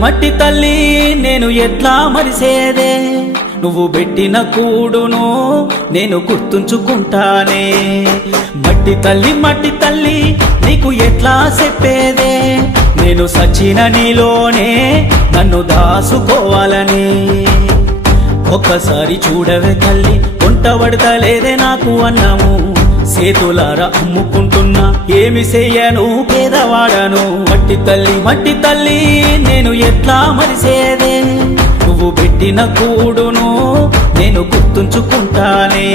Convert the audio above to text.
మట్టి తల్లి నేను ఎట్లా మరిసేదే నువ్వు పెట్టిన కూడును నేను గుర్తుంచుకుంటానే మట్టి తల్లి నీకు ఎట్లా చెప్పేదే నేను సచిన నీలోనే నన్ను దాసుకోవాలని ఒక్కసారి చూడవే తల్లి వంటబడతలేదే నాకు అన్నము సేతులారా అమ్ముకుంటున్నా ఏమి చెయ్యను పేదవాడను మట్టి తల్లి నేను ఎట్లా మరిసేదే నువ్వు పెట్టిన కూడును నేను గుర్తుంచుకుంటానే